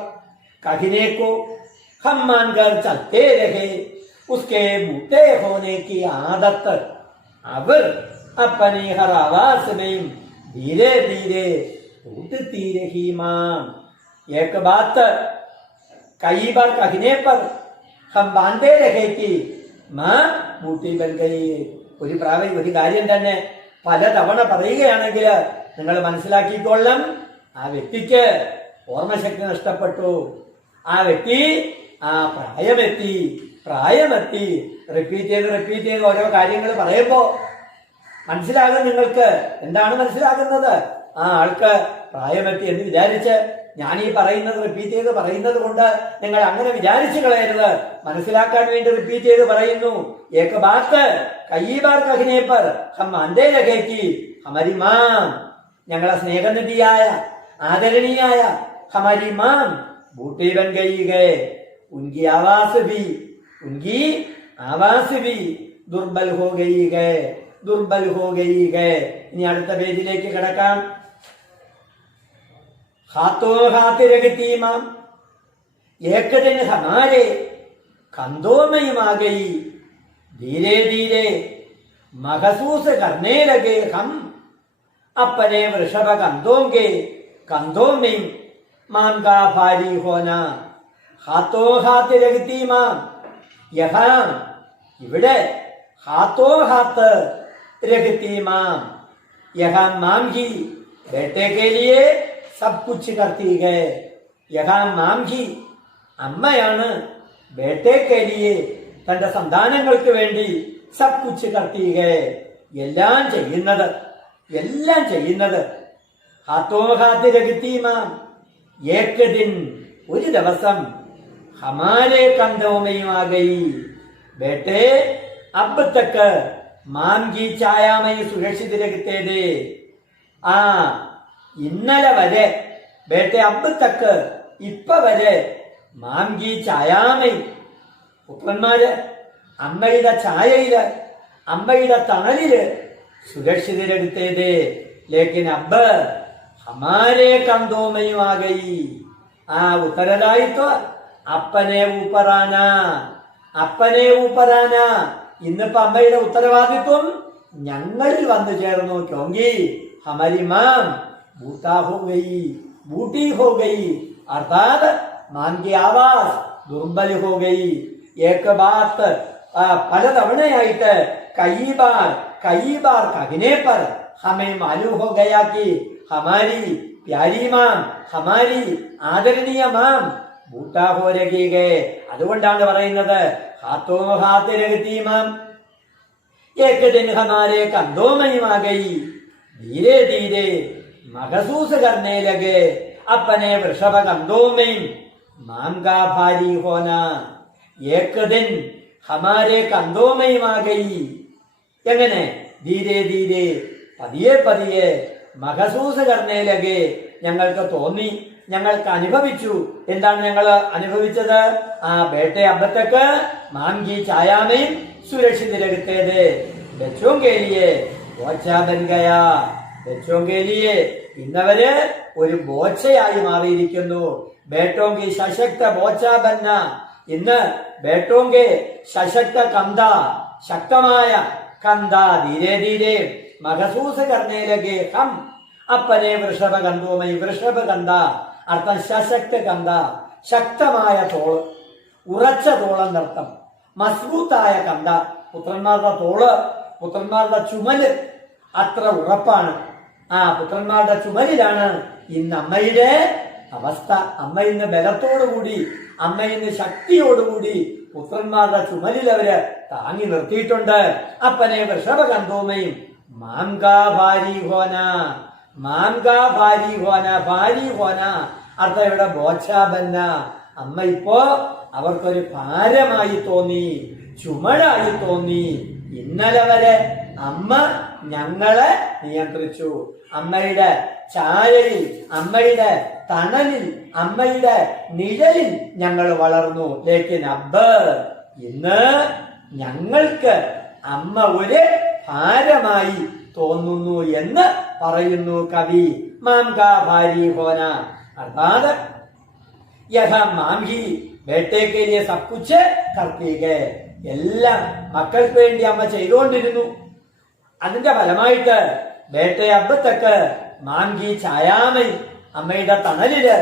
കഹിനേക്കോ ഹം മാൻകർ ചൽത്തേ രഹേ. ഉസ്കെ ബൂട്ടേ ഹോനെ की आदत അവർ अपनी हर आवाज में धीरे धीरे टूटती रही मां. एक बात कई बार कहने पर हम बांधे रहे कि मां बूटी बन गई. ഒരു കാര്യം തന്നെ പല തവണ പറയുകയാണെങ്കിൽ നിങ്ങൾ മനസ്സിലാക്കിക്കൊള്ളാം, ആ വ്യക്തിക്ക് ഓർമ്മശക്തി നഷ്ടപ്പെട്ടു. ആ വ്യക്തി പ്രായമെത്തി റിപ്പീറ്റ് ചെയ്ത് ഓരോ കാര്യങ്ങൾ പറയുമ്പോ മനസ്സിലാകും നിങ്ങൾക്ക്. എന്താണ് മനസ്സിലാകുന്നത്? ആ ആൾക്ക് പ്രായമെത്തി എന്ന് വിചാരിച്ച് ഞാൻ ഈ പറയുന്നത് റിപ്പീറ്റ് ചെയ്ത് പറയുന്നത് കൊണ്ട് നിങ്ങൾ അങ്ങനെ വിചാരിച്ചു കളയരുത്. മനസ്സിലാക്കാൻ വേണ്ടി റിപ്പീറ്റ് ചെയ്ത് പറയുന്നു. ഏക ബാത്ത് കൈ ബാർ കഹിനെ പർ ഹം മാൻതേ രഹേ കി ഹമാരി മാം, ഞങ്ങളെ സ്നേഹനിധിയായ ആദരണീയായ ഹമാരി മാം ബൂട്ടി ബൻ ഗയി ഗേ, ഉൻകി ആവാസ് ഭി ദുർബൽ ഹോ ഗയി ഗേ. ഇനി അടുത്ത പേജിലേക്ക് കിടക്കാം. हाथों हाथ रगती माम, एक दिन हमारे कंधों में आ गई, धीरे धीरे महसूस करने लगे हम अपने वृषभ कंधों में माम का भारी होना. हाथों हाथ रगती माम, यहाँ ഇവിടെ हाथों हाथ रगती माम, यहाँ माम की बेटे के लिए सब कुछ करती है. യഹാ മാം ഹി, അമ്മയാണ് ബേട്ടയ്ക്ക് ലിയേ, തന്റെ സന്താനങ്ങൾക്ക് വേണ്ടി സബ് കുച്ച് കർത്തി ഹേ, എല്ലാം ചെയ്യുന്നത്. ഹാത്തോ ഹാത്ത് രഗത്തി മാം, ഏക് ദിൻ, ഒരു ദിവസം, ഹമാരെ കന്ധോമയും ആ ഗയി ബേട്ടെ അബ് തക്ക് മാം കി ഛായാമയി സുരക്ഷിത രഖത്തെ ദേ. ഇന്നലെ വരെ ബേട്ടെ അബ് തക്ക്, ഇപ്പ വരെ, മാംഗി ഛായാമൈ, പുത്രന്മാര് അമ്മയുടെ ഛായയില് അമ്മയുടെ തണലില് സുരക്ഷിതരെടുത്തേതേ. ലേക്കിൻ അബ്ബ് ഹമാരെ കന്തോമയും ആ ഗയി. ഉത്തരദായിത്വ അപ്പനെ ഊപ്പറാന. ഇന്നിപ്പോ അമ്മയുടെ ഉത്തരവാദിത്വം ഞങ്ങളിൽ വന്നു ചേർന്നു. ക്യോങ്കി ഹമാരി മാം बूटी हो गई अर्थात मान की आवाज दुर्बल हो गई. एक बात പലതവണയായിട്ട് कई बार कहने पर हमें मालूम हो गया कि हमारी प्यारी माम, हमारी ആദരണീയ മാം ബൂട്ടാ ഹോ രഹി ഗേ. അതുകൊണ്ടാണ് പറയുന്നത് ഹാത്തോ ഹാത്ത് രഹതി മാം, एक दिन हमारे कंधों में आ गई, धीरे धीरे महसूस करने लगे अपने वृषभ कंधों में माम का भारी होना. एक दिन हमारे कंधों में आ गई. എങ്ങനെ? ധീരെ ധീരെ, പതിയെ മഹസൂസ് കർണേ ലഗേ, ഞങ്ങൾക്ക് തോന്നി, ഞങ്ങൾക്ക് അനുഭവിച്ചു. എന്താണ് ഞങ്ങൾ അനുഭവിച്ചത്? ബേട്ടെ അബത്തക്ക് മാംഗി ഛായാമയും സുരക്ഷിത രഖത്തേത്. ബച്ചോं के लिए ബോച്ച ബൻ ഗയാ. ബച്ചോं के लिए ഇന്നവര് ഒരു ബോച്ചയായി മാറിയിരിക്കുന്നു. ബേട്ടോങ്കി സശക്ത ബോച്ച ബന്ന. ഇന്ന് ബേട്ടോങ്കെ സശക്ത കന്ത, ശക്തമായ കന്ത. ധീരെ ധീരെ മഹസൂസ് കർണേ ലഗേ ഹം അപ്പനെ വൃഷഭ കന്തോമൈ. വൃഷഭ കന്ത അർത്ഥം സശക്ത കന്ത, ശക്തമായ തോള്, ഉറച്ച തോളെന്നർത്ഥം. മസ്ബൂത്തായ കന്ത, പുത്രന്മാരുടെ തോള്, പുത്രന്മാരുടെ ചുമല് അത്ര ഉറപ്പാണ്. പുത്രന്മാരുടെ ചുമലിലാണ് ഇന്ന് അമ്മയുടെ അവസ്ഥ. അമ്മ ഇന്ന് ബലത്തോടുകൂടി, അമ്മ ഇന്ന് ശക്തിയോടുകൂടി പുത്രന്മാരുടെ ചുമലിൽ അവര് താങ്ങി നിർത്തിയിട്ടുണ്ട്. അപ്പനെ വൃഷഭ കന്തോമയും മാംകാ ഭാരി ഹോന. ഭാരി ഹോന അർത്ഥം ഇവിടെ ബോച്ചാബന്ന. അമ്മ ഇപ്പോ അവർക്കൊരു ഭാരമായി തോന്നി, ചുമടായി തോന്നി. ഇന്നലെ വരെ അമ്മ ഞങ്ങളെ നിയന്ത്രിച്ചു. അമ്മയുടെ ഛായയിൽ, അമ്മയുടെ തണലിൽ, അമ്മയുടെ നിഴലിൽ ഞങ്ങൾ വളർന്നു. ലേക്കിൻ അബ്ബ്, ഇന്ന് ഞങ്ങൾക്ക് അമ്മ ഒരു ഭാരമായി തോന്നുന്നു എന്ന് പറയുന്നു കവി. മാം കാ ഭാരി ഹോന അർത്ഥാത് യഹ മാം ഹി ബേട്ടേക്ക് ലിയേ സബ് കുച്ച് കർത്തി ഹൈ. എല്ലാം മക്കൾക്ക് വേണ്ടി അമ്മ ചെയ്തുകൊണ്ടിരുന്നു. അതിന്റെ ഫലമായിട്ട് ബേട്ടെ അബത്തക്ക് മാംഗി ഛായാമൈ, അമ്മയുടെ തണലില്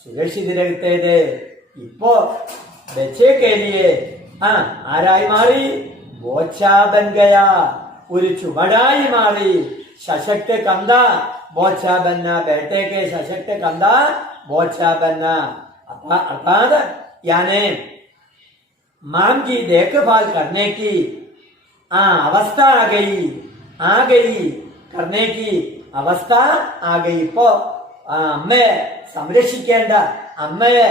സുരക്ഷിതരെടുത്തേത്. ഇപ്പോ ബച്ചേക്ക് ലിയേ ആരായി മാറി? ബോച്ചാ ബൻ ഗയാ, ഒരു ചുമടായി മാറി. സശക്ത കന്ത ബോച്ചാ ബന്ന. ബേട്ടേക്ക് സശക്ത കന്ത बोचा बनना अर्थात यानी माम की देखभाल करने की अवस्था आ गई करने की അവസ്ഥ ആകെ ഇപ്പോ അമ്മയെ സംരക്ഷിക്കേണ്ട അമ്മയെ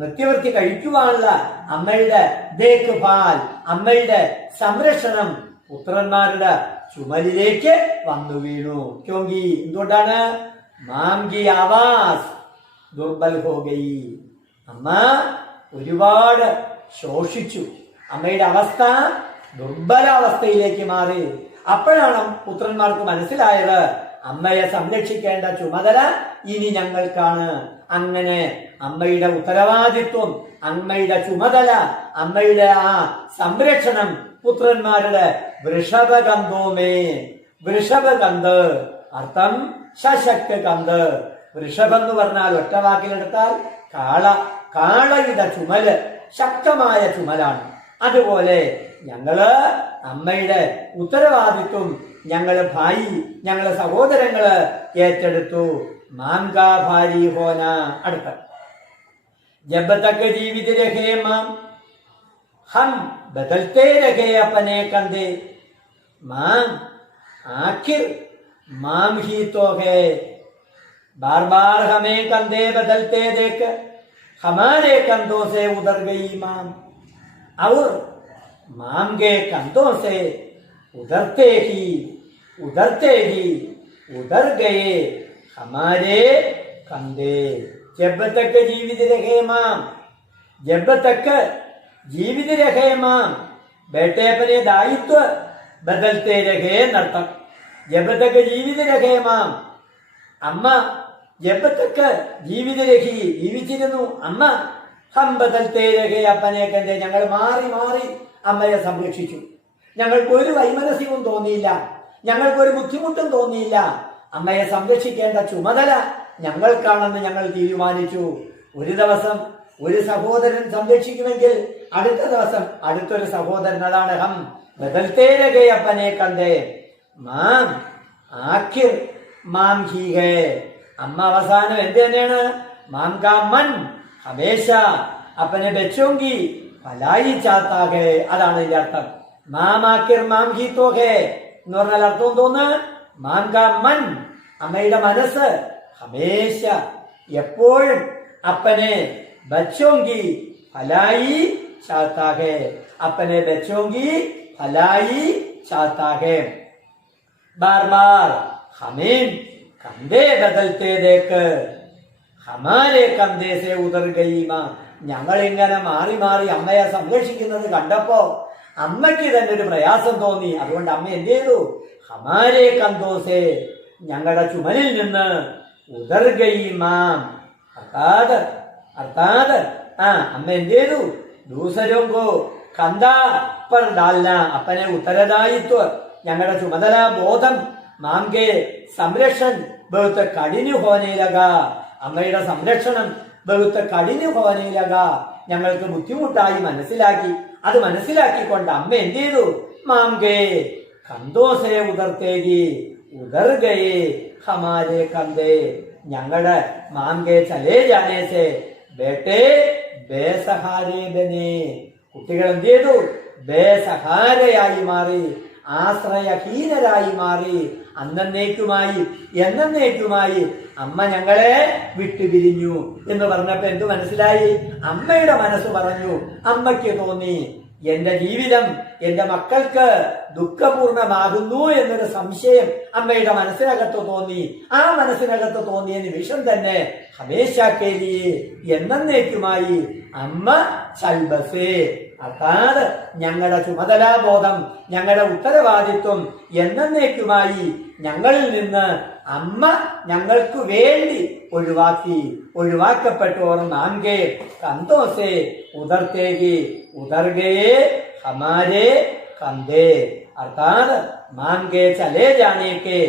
നിത്യവൃത്തി കഴിക്കുവാനുള്ള അമ്മയുടെ ദേഖ്ഭാൽ അമ്മയുടെ സംരക്ഷണം പുത്രന്മാരുടെ ചുമലിലേക്ക് വന്നു വീണു. ക്യോങ്കി എന്തുകൊണ്ടാണ്? മാംഗി ആവാസ് ദുർബൽ ഹോ ഗയി. അമ്മ ഒരുപാട് ശോഷിച്ചു. അമ്മയുടെ അവസ്ഥ ദുർബലാവസ്ഥയിലേക്ക് മാറി. അപ്പോഴാണ് പുത്രന്മാർക്ക് മനസ്സിലായത് അമ്മയെ സംരക്ഷിക്കേണ്ട ചുമതല ഇനി ഞങ്ങൾക്കാണ്. അങ്ങനെ അമ്മയുടെ ഉത്തരവാദിത്വം, അമ്മയുടെ ചുമതല, അമ്മയുടെ സംരക്ഷണം പുത്രന്മാരുടെ വൃഷഭകന്ധോമേ. വൃഷഭകന്ധ് അർത്ഥം സശക്ത കന്ധ്. വൃഷഭം എന്ന് പറഞ്ഞാൽ ഒറ്റ വാക്കിലെടുത്താൽ കാളയുടെ ചുമല് ശക്തമായ ചുമലാണ്. അതുപോലെ ഞങ്ങള് അമ്മയുടെ ഉത്തരവാദിത്വം ഞങ്ങള് സഹോദരങ്ങള് ഏറ്റെടുത്തു. മാംകാ ഭാരി ഹോന. അടുത്ത जब तक जीवित रहे माम हम बदलते रहे अपने कंधे. माम आखिर माम ही तो है. बार बार हमें कंधे बदलते देख हमारे कंधों से उतर गई माम. और माम के कंधों से उधरते ही उधर गए हमारे कंधे. जब तक जीवित रहे माम, जब तक जीवित रहे माम, बेटे अपने दायित्व बदलते रहे नर्तक. जब तक जीवित रहे माम, अम्म जब तक जीवित रही ജീവിച്ചിരുന്നു അമ്മ. ഹം ബദൽത്തേ രഹേ അപ്പനെ കണ്ടേ. ഞങ്ങൾ മാറി മാറി അമ്മയെ സംരക്ഷിച്ചു. ഞങ്ങൾക്ക് ഒരു വൈമനസ്യവും തോന്നിയില്ല, ഞങ്ങൾക്കൊരു ബുദ്ധിമുട്ടും തോന്നിയില്ല. അമ്മയെ സംരക്ഷിക്കേണ്ട ചുമതല ഞങ്ങൾക്കാണെന്ന് ഞങ്ങൾ തീരുമാനിച്ചു. ഒരു ദിവസം ഒരു സഹോദരൻ സംരക്ഷിക്കുമെങ്കിൽ അടുത്ത ദിവസം അടുത്തൊരു സഹോദരൻ. അതാണ് ഹം ബദൽത്തേ രഹേ അപ്പനെ കണ്ടേ. മാം ആഖിർ മാം ഹി ഹേ. അമ്മ അവസാനം എന്ത് തന്നെയാണ്? മാം കാ മൻ ഹമേശ അപ്പനെ ബച്ചോങ്കി ഫലായി ചാത്താ ഹേ. അതാണ് ഇതിന്റെ അർത്ഥം. മാം ആഖിർ മാം ഹി തോ ഹേ എന്ന് പറഞ്ഞാൽ അർത്ഥം തോന്നുന്നു മാം കാ മൻ അമ്മയുടെ മനസ്സ് ഹമേശ എപ്പോഴും അപ്പനെ ബച്ചോങ്കി ഫലായി ചാത്താ ഹേ. അപ്പനെ ബച്ചോങ്കി ഫലായി ചാത്താ ഹേ. बार बार हमें कंधे बदलते देख हमारे कंधे से उतर गई मां. ഞങ്ങൾ ഇങ്ങനെ മാറി മാറി അമ്മയെ സംരക്ഷിക്കുന്നത് കണ്ടപ്പോ അമ്മയ്ക്ക് തന്നെ ഒരു പ്രയാസം തോന്നി. അതുകൊണ്ട് അമ്മ എന്ത് ചെയ്തു? ഹമാരെ കന്തോസെ ഞങ്ങളുടെ ചുമലിൽ നിന്ന് ഉദർ ഗയി മാം. അർത്ഥാത് അമ്മ എന്ത് ചെയ്തു? ദൂസരോങ്കോ കന്ത പർ ഡാൽന. അപ്പനെ ഉത്തരദായിത്വ ഞങ്ങളുടെ ചുമതലാ ബോധം മാംകെ സംരക്ഷൺ ബഹുത്ത് കഠിന ഹോനെ ലഗാ. അമ്മയുടെ സംരക്ഷണം ബഹുത്ത് കഠിന ഹോനെ ലഗാ. ഞങ്ങൾക്ക് ബുദ്ധിമുട്ടായി മനസ്സിലാക്കി. അത് മനസ്സിലാക്കിക്കൊണ്ട് അമ്മ എന്ത് ചെയ്തു? മാംകെ കന്തോസെ ഉദർത്തേകി ഉദർ ഗയേ ഹമാരെ കന്തേ. ഞങ്ങളുടെ മാംകെ ചലേ ജാനേസെ ബേട്ടെ ബേസഹാരേ ബനെ. കുട്ടികൾ എന്ത് ചെയ്തു? ബേസഹാരയായി മാറി, ആശ്രയഹീനരായി മാറി. എന്നേക്കുമായി അമ്മ ഞങ്ങളെ വിട്ടുപിരിഞ്ഞു എന്ന് പറഞ്ഞപ്പോ എന്ത് മനസ്സിലായി? അമ്മയുടെ മനസ്സ് പറഞ്ഞു, അമ്മയ്ക്ക് തോന്നി എന്റെ ജീവിതം എന്റെ മക്കൾക്ക് ദുഃഖപൂർണമാകുന്നു എന്നൊരു സംശയം അമ്മയുടെ മനസ്സിനകത്ത് തോന്നി. ആ മനസ്സിനകത്ത് തോന്നിയ നിമിഷം തന്നെ ഹമേശാക്കേലിയെ എന്നേക്കുമായി അമ്മ ചൽബസേ. അതാത് ഞങ്ങളുടെ ചുമതലാബോധം, ഞങ്ങളുടെ ഉത്തരവാദിത്വം എന്നേക്കുമായി ഞങ്ങളിൽ നിന്ന് അമ്മ ഞങ്ങൾക്ക് വേണ്ടി ഒഴിവാക്കപ്പെട്ടോർ നാംകെ കന്തോസെ ഉദർത്തേകി ഉദർഗയെ ഹമാരെ കന്തേ. അർത്ഥാത് മാംകെ ചലേ ജാനേക്കെ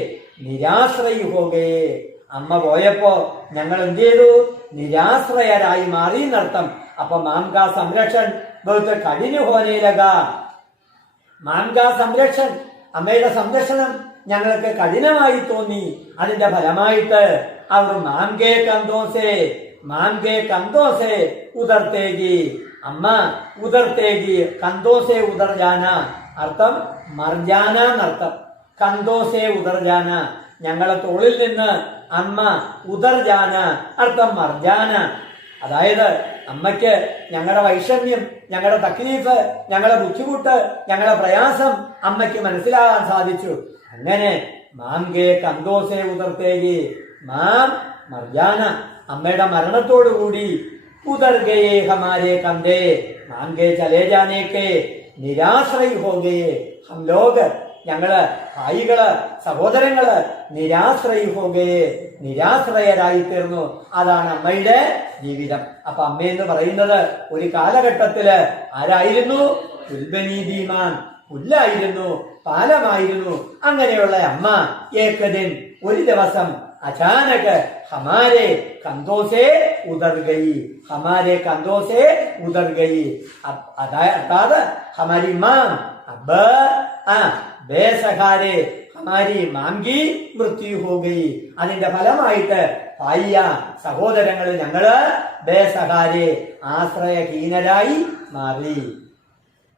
നിരാശ്രയി ഹോകയെ. അമ്മ പോയപ്പോ ഞങ്ങൾ എന്ത് ചെയ്തു? നിരാശ്രയരായി മാറി എന്നർത്ഥം. അപ്പൊ മാംകാ സംരക്ഷൺ ബഹുത്ത് കഠിന ഹോനെ ലഗാ. മാംകാ സംരക്ഷൺ അമ്മയുടെ സംരക്ഷണം ഞങ്ങൾക്ക് കഠിനമായി തോന്നി. അതിന്റെ ഫലമായിട്ട് और माम के कंधों से उधरतेगी അമ്മ ഉദർത്തേകി കന്തോസെ ഉദർജാന അർത്ഥം മർജാന എന്നർത്ഥം കന്തോസെ ഉദർജാന ഞങ്ങളെ തോളിൽ നിന്ന് അമ്മ ഉദർജാന അർത്ഥം മർജാന അതായത് അമ്മയ്ക്ക് ഞങ്ങളുടെ വൈഷമ്യം ഞങ്ങളുടെ തക്ലീഫ് ഞങ്ങളുടെ ബുദ്ധിമുട്ട് ഞങ്ങളുടെ പ്രയാസം അമ്മയ്ക്ക് മനസ്സിലാകാൻ സാധിച്ചു അങ്ങനെ മാം കെ കന്തോസെ ഉദർത്തേകി മാം മർജാന അമ്മയുടെ മരണത്തോടുകൂടി उधर गए हमारे कंधे माम के चले जाने के निराश्रय हो गए हम लोग ഞങ്ങള് ഭായികള് സഹോദരങ്ങള് നിരാശ്രയി ഹോഗയെ നിരാശ്രയരായി തീർന്നു അതാണ് അമ്മയുടെ ജീവിതം അപ്പൊ അമ്മ എന്ന് പറയുന്നത് ഒരു കാലഘട്ടത്തില് ആരായിരുന്നു പുൽബനീതിമാൻ പുല്ലായിരുന്നു പാലമായിരുന്നു അങ്ങനെയുള്ള അമ്മ ഏകദിൻ ഒരു ദിവസം अचानक हमारे कंधों से उधर गई अर्थात हमारी मां अब बेसहारे हमारी मां की मृत्यु हो गई അതിന്റെ ഫലമായിട്ട് ഭായ്യ സഹോദരങ്ങൾ ഞങ്ങള് ബേസഹാരെ ആശ്രയഹീനരായി മാറി